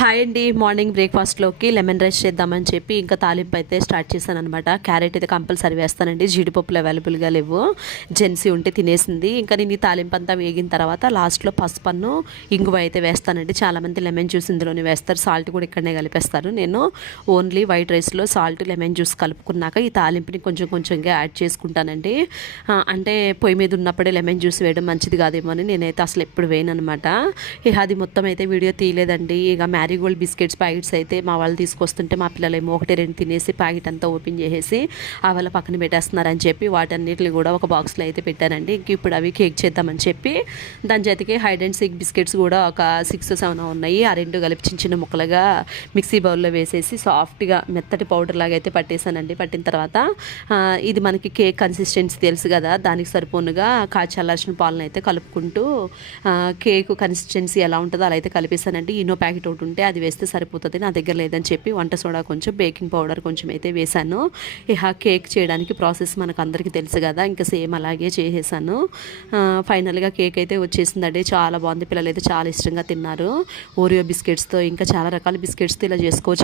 Hi అండి. Morning బ్రేక్ఫాస్ట్లోకి lemon rice చేద్దామని చెప్పి ఇంకా తాలింపు అయితే స్టార్ట్ చేశాను అనమాట. క్యారెట్ అయితే కంపల్సరీ వేస్తానండి, జీడిపప్పులు అవైలబుల్గా లేవు, జెన్సీ ఉంటే తినేసింది. ఇంకా నేను ఈ తాలింపు అంతా వేగిన తర్వాత లాస్ట్లో పసుపన్ను ఇంగువ అయితే వేస్తానండి. చాలామంది లెమన్ జ్యూస్ ఇందులోనే వేస్తారు, సాల్ట్ కూడా ఇక్కడనే కలిపేస్తారు. నేను ఓన్లీ వైట్ రైస్లో సాల్ట్ లెమన్ జ్యూస్ కలుపుకున్నాక ఈ తాలింపుని కొంచెం కొంచెంగా యాడ్ చేసుకుంటానండి. అంటే పొయ్యి మీద ఉన్నప్పుడే లెమన్ జ్యూస్ వేయడం మంచిది కాదేమో అని నేనైతే అసలు ఎప్పుడు వేయను అనమాట. అది మొత్తం అయితే వీడియో తీయలేదండి. ఇక మ్యారీగోల్డ్ బిస్కెట్స్ ప్యాకెట్స్ అయితే మా వాళ్ళు తీసుకొస్తుంటే మా పిల్లలేమో ఒకటి రెండు తినేసి ప్యాకెట్ అంతా ఓపెన్ చేసేసి వాళ్ళ పక్కన పెట్టేస్తున్నారని చెప్పి వాటన్నిటిని కూడా ఒక బాక్స్లో అయితే పెట్టానండి. ఇంక ఇప్పుడు అవి కేక్ చేద్దామని చెప్పి దాని చేతికి హైడ్ అండ్ సీక్ బిస్కెట్స్ కూడా ఒక 6-7 ఉన్నాయి. ఆ రెండు కలిపి చిన్న చిన్న ముక్కలుగా మిక్సీ బౌల్లో వేసేసి సాఫ్ట్గా మెత్తటి పౌడర్ లాగా అయితే పట్టేశానండి. పట్టిన తర్వాత ఇది మనకి కేక్ కన్సిస్టెన్సీ తెలుసు కదా, దానికి సరిపోనుగా చల్లార్చిన పాలను అయితే కలుపుకుంటూ కేక్ కన్సిస్టెన్సీ ఎలా ఉంటుందో అలా అయితే కలిపేసానండి. ఇన్నో ప్యాకెట్ ఒకటి ఉంటే అది వేస్తే సరిపోతుంది, నా దగ్గర లేదని చెప్పి వంట సోడా కొంచెం, బేకింగ్ పౌడర్ కొంచెం అయితే వేసాను. కేక్ చేయడానికి ప్రాసెస్ మనకు అందరికీ తెలుసు కదా, ఇంకా సేమ్ అలాగే చేసేసాను. ఫైనల్గా కేక్ అయితే వచ్చేసిందండి. చాలా బాగుంది, పిల్లలు అయితే చాలా ఇష్టంగా తిన్నారు. ఓరియో బిస్కెట్స్తో ఇంకా చాలా రకాల బిస్కెట్స్తో ఇలా చేసుకోవచ్చు.